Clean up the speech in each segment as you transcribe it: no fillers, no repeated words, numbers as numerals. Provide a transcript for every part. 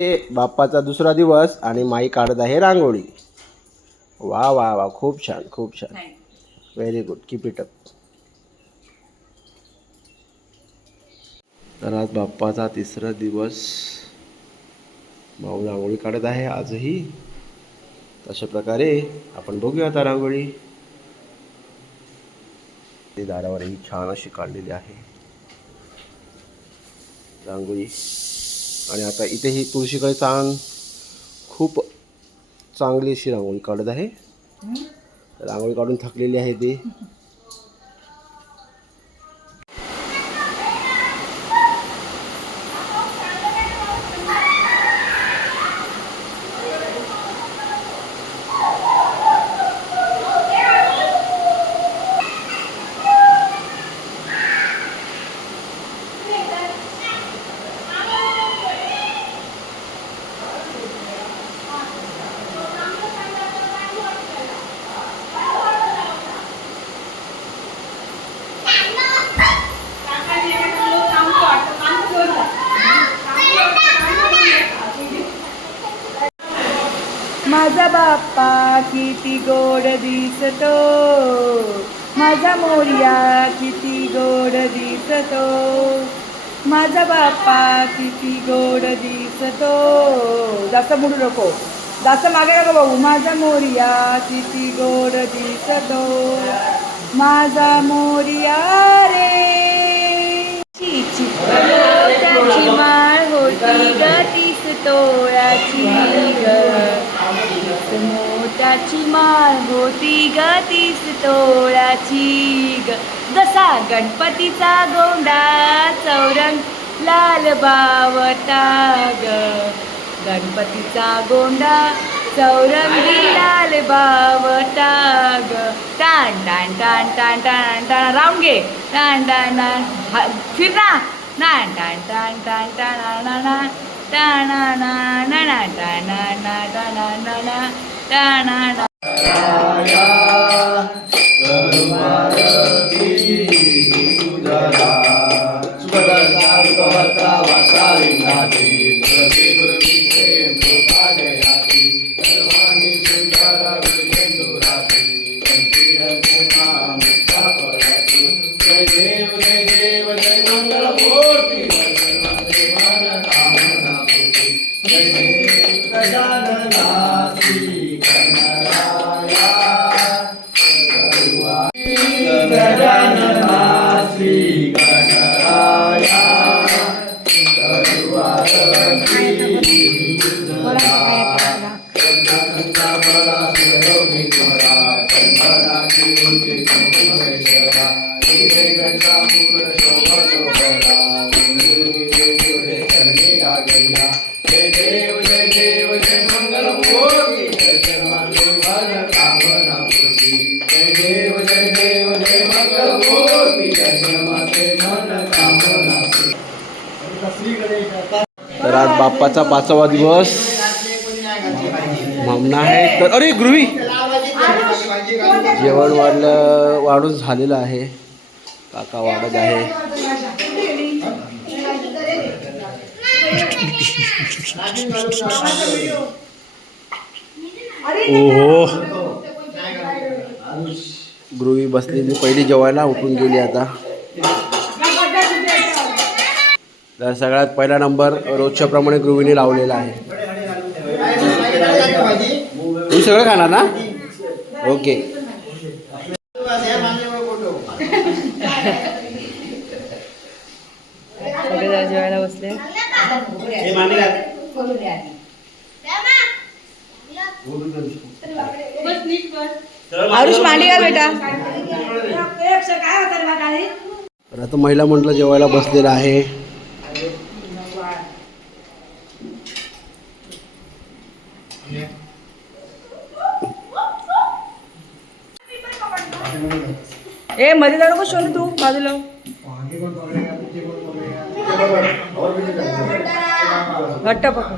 बाप्पाचा दुसरा दिवस आणि माई काढत आहे रांगोळी. वा वा वा, खूप छान खूप छान, very good, keep it up. तर आज बाप्पाचा तिसरा दिवस, भाऊ रांगोळी काढत आहे आजही. तशा प्रकारे आपण बघूया आता रांगोळी. दारावरही छान अशी काढलेली आहे रांगोळी. आणि आता इथेही तुळशीकडे खूप चांगली अशी रांगोळी काढत आहे. रांगोळी काढून थकलेली आहे ती. माझा बाप्पा किती गोड दिसतो, माझा मोरया किती गोड दिसतो, माझा बाप्पा किती गोड दिसतो. जास्त मुडू नको, जास्त मागे नको बघू. माझा मोरया किती गोड दिसतो, माझा मोरया रे. त्याची माळ होती ग 30 तोळ्याची ग, मोत्याची माळ होती ग 30 तोळ्याची ग. जसा गणपतीचा गोंडा चौरंग लाल बावटा ग, गणपतीचा गोंडा चौरंगी लाल बावटा ग. टाण टाण टाण टाण टाण टाण, राऊंड घे. टाण टाण टाण, फिर ना. टाण टाण टाण टाण टाण ना टाणा ना ना ना टाणा ना टाणा ना ना टाणा ना. तर आज बाप्पाचा 5वा दिवस मामना आहे. तर अरे गृही जेवण वाढून झालेलं आहे. काका वाढत आहे. ओहो, गृही बसलेली पहिली जेवायला उठून गेली आता. तर सगळ्यात पहिला नंबर रोजच्या प्रमाणे गृहिणी लावलेला आहे. तुम्ही सगळं खाणार ना? ओके. सगळे जेवायला बसले. आरुष मांडी घाल बेटा. तर आता महिला मंडळ जेवायला बसलेला आहे. ए मध्ये जाऊ नको शोध, तू बाजूला. घट्ट पकड.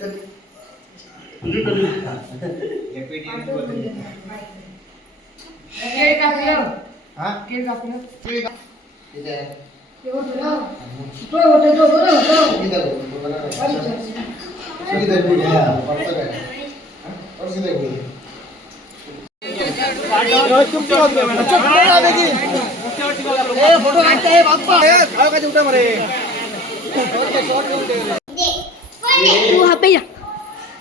तू वहाँ पे जा।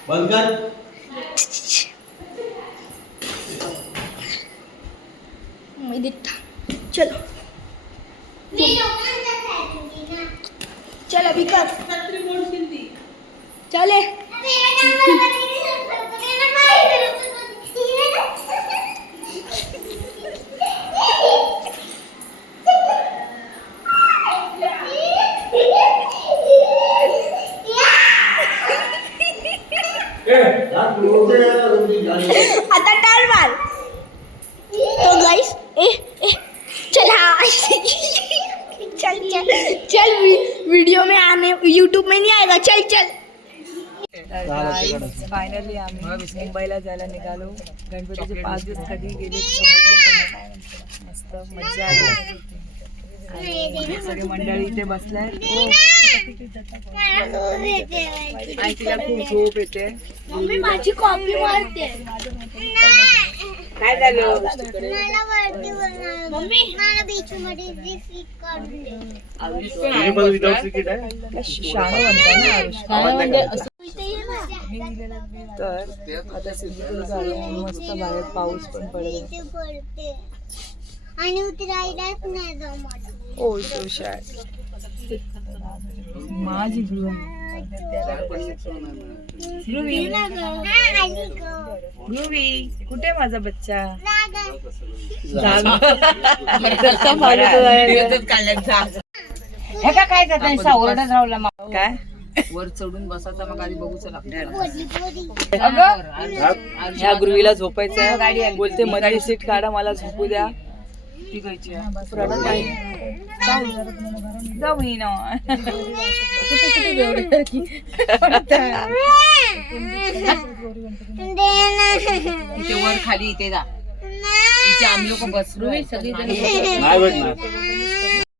बंद कर. मैं देखता। चलो चल अभी कर चले। आता टाळ मार। तो गाइस चल हाँ चल चल चल वीडियो में आने यूट्यूब में नहीं आएगा। चल चल फायनली आम्ही मुंबईला जायला निघालो. गणपतीचे 5 दिवस कधी गेले समजलं पण नाही. मस्त मज्जा आली. आणि सगळे मंडळी इथे बसलाय. आणि तिला खूप झोप येते. मम्मी माझी कॉपी मारते. काय झालं मम्मी मला बीच मध्ये सीट काढून दे. शाणं म्हणता ना. तर आता सिंधुदुर्ग झालं. मस्त बाहेर पाऊस पण पडतो. इथे पडते आणि उतरायलाच नाही जमत. ओ सो सॅड. माझी ध्रुवी ध्रुवी कुठे माझा बच्चा. हे काय त्यांचा ओरडत राहिला मग काय वर चढून बसायचा मग आधी बघूच लागतं. ह्या गृहीला झोपायचं गाडी बोलते मधली सीट काढा मला झोपू द्या. ती खायची रडत नाही. जाऊ ही ना. इथे वर खाली इथे जा. इथे आम्ही लोक बसलो सगळी नाही भेटणार.